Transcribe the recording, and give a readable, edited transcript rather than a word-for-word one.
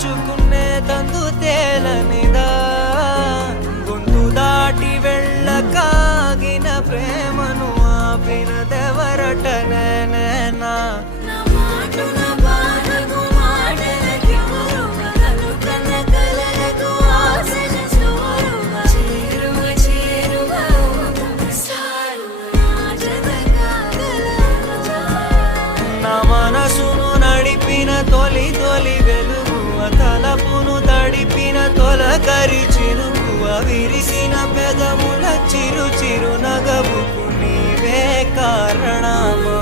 దాచుకునే తందు తేలనిదా గొంతు దాటి వెళ్ళకాగిన ప్రేమను ఆపినదెవరట నేనేనా మనసును నడిపిన తొలి తొలి వెలుగు తలపును తడిపిన తొలకరి చిరుకువ విరిసిన పెదముల చిరు చిరు నగవుకు నీవే కారణమా.